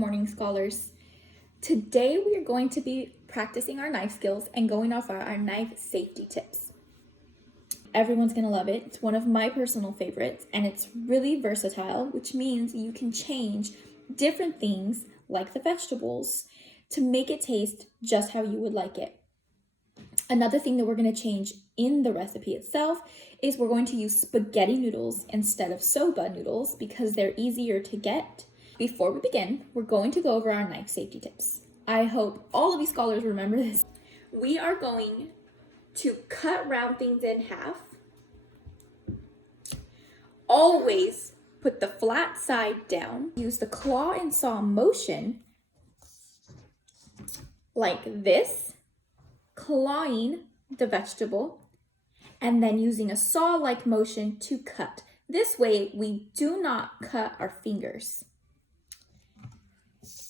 Morning scholars. Today we are going to be practicing our knife skills and going off our knife safety tips. Everyone's gonna love it. It's one of my personal favorites and it's really versatile, which means you can change different things like the vegetables to make it taste just how you would like it. Another thing that we're going to change in the recipe itself is we're going to use spaghetti noodles instead of soba noodles because they're easier to get. Before we begin, we're going to go over our knife safety tips. I hope all of you scholars remember this. We are going to cut round things in half. Always put the flat side down. Use the claw and saw motion like this, clawing the vegetable, and then using a saw-like motion to cut. This way, we do not cut our fingers.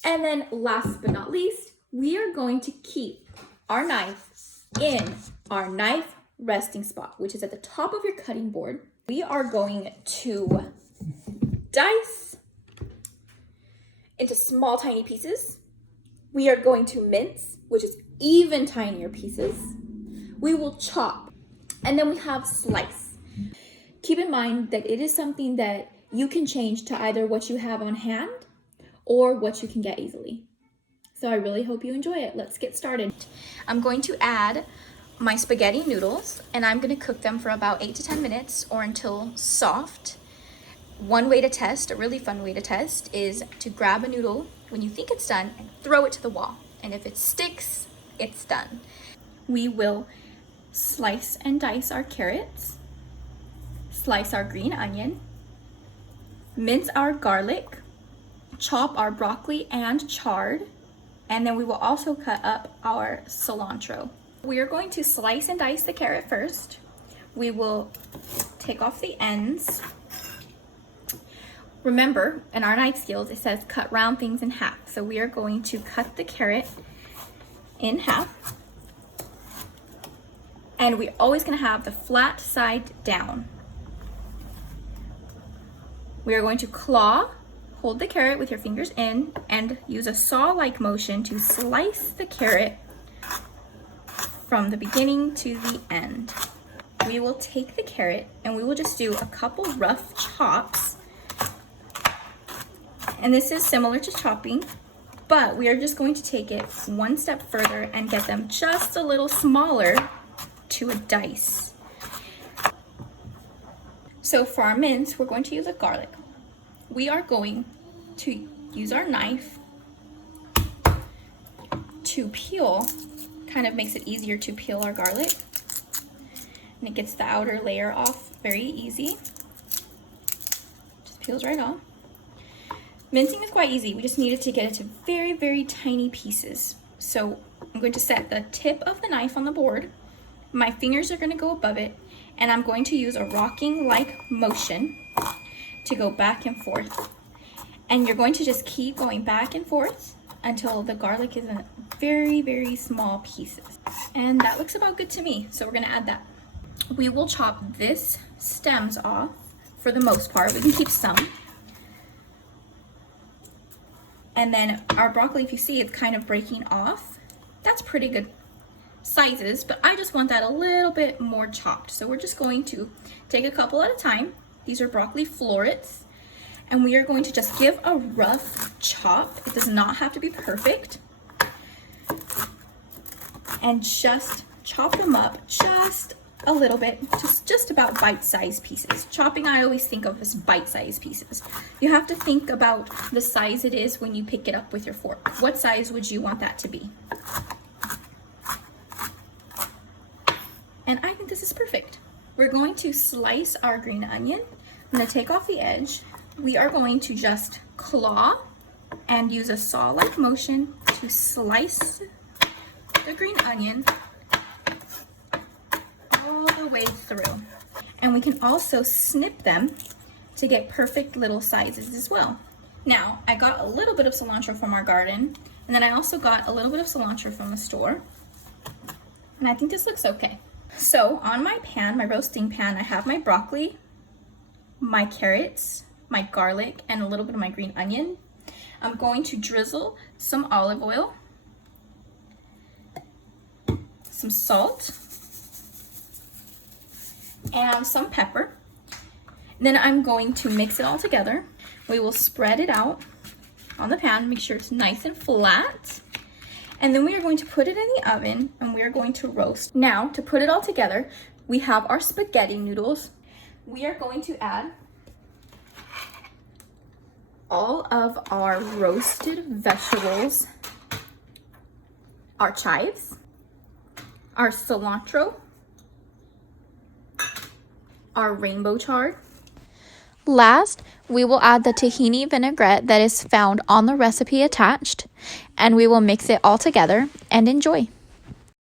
And then last but not least, we are going to keep our knife in our knife resting spot, which is at the top of your cutting board. We are going to dice into small, tiny pieces. We are going to mince, which is even tinier pieces. We will chop, and then we have slice. Keep in mind that it is something that you can change to either what you have on hand or what you can get easily. So I really hope you enjoy it. Let's get started. I'm going to add my spaghetti noodles, and I'm going to cook them for about 8 to 10 minutes or until soft. One way to test, a really fun way to test, is to grab a noodle when you think it's done and throw it to the wall. And if it sticks, it's done. We will slice and dice our carrots, slice our green onion, mince our garlic, chop our broccoli and chard, and then we will also cut up our cilantro. We are going to slice and dice the carrot first. We will take off the ends. Remember, in our knife skills, it says cut round things in half. So we are going to cut the carrot in half. And we're always going to have the flat side down. We are going to claw, hold the carrot with your fingers in, and use a saw-like motion to slice the carrot from the beginning to the end. We will take the carrot and we will just do a couple rough chops. And this is similar to chopping, but we are just going to take it one step further and get them just a little smaller to a dice. So for our mince, we're going to use a garlic. We are going to use our knife to peel, kind of makes it easier to peel our garlic. And it gets the outer layer off very easy. Just peels right off. Mincing is quite easy. We just needed to get it to very, very tiny pieces. So I'm going to set the tip of the knife on the board. My fingers are going to go above it, and I'm going to use a rocking-like motion to go back and forth. And you're going to just keep going back and forth until the garlic is in very, very small pieces. And that looks about good to me, so we're going to add that. We will chop this stems off for the most part. We can keep some. And then our broccoli, if you see, it's kind of breaking off. That's pretty good sizes, but I just want that a little bit more chopped. So we're just going to take a couple at a time. These are broccoli florets, and we are going to just give a rough chop. It does not have to be perfect. And just chop them up just a little bit, just about bite-sized pieces. Chopping, I always think of as bite-sized pieces. You have to think about the size it is when you pick it up with your fork. What size would you want that to be? And I think this is perfect. We're going to slice our green onion. I'm going to take off the edge. We are going to just claw and use a saw-like motion to slice the green onion all the way through. And we can also snip them to get perfect little sizes as well. Now, I got a little bit of cilantro from our garden, and then I also got a little bit of cilantro from the store. And I think this looks okay. So on my pan, my roasting pan, I have my broccoli, my carrots, my garlic, and a little bit of my green onion. I'm going to drizzle some olive oil, some salt, and some pepper. Then I'm going to mix it all together. We will spread it out on the pan, make sure it's nice and flat. And then we are going to put it in the oven and we are going to roast. Now, to put it all together, we have our spaghetti noodles. We are going to add all of our roasted vegetables, our chives, our cilantro, our rainbow chard. Last, we will add the tahini vinaigrette that is found on the recipe attached, and we will mix it all together and enjoy.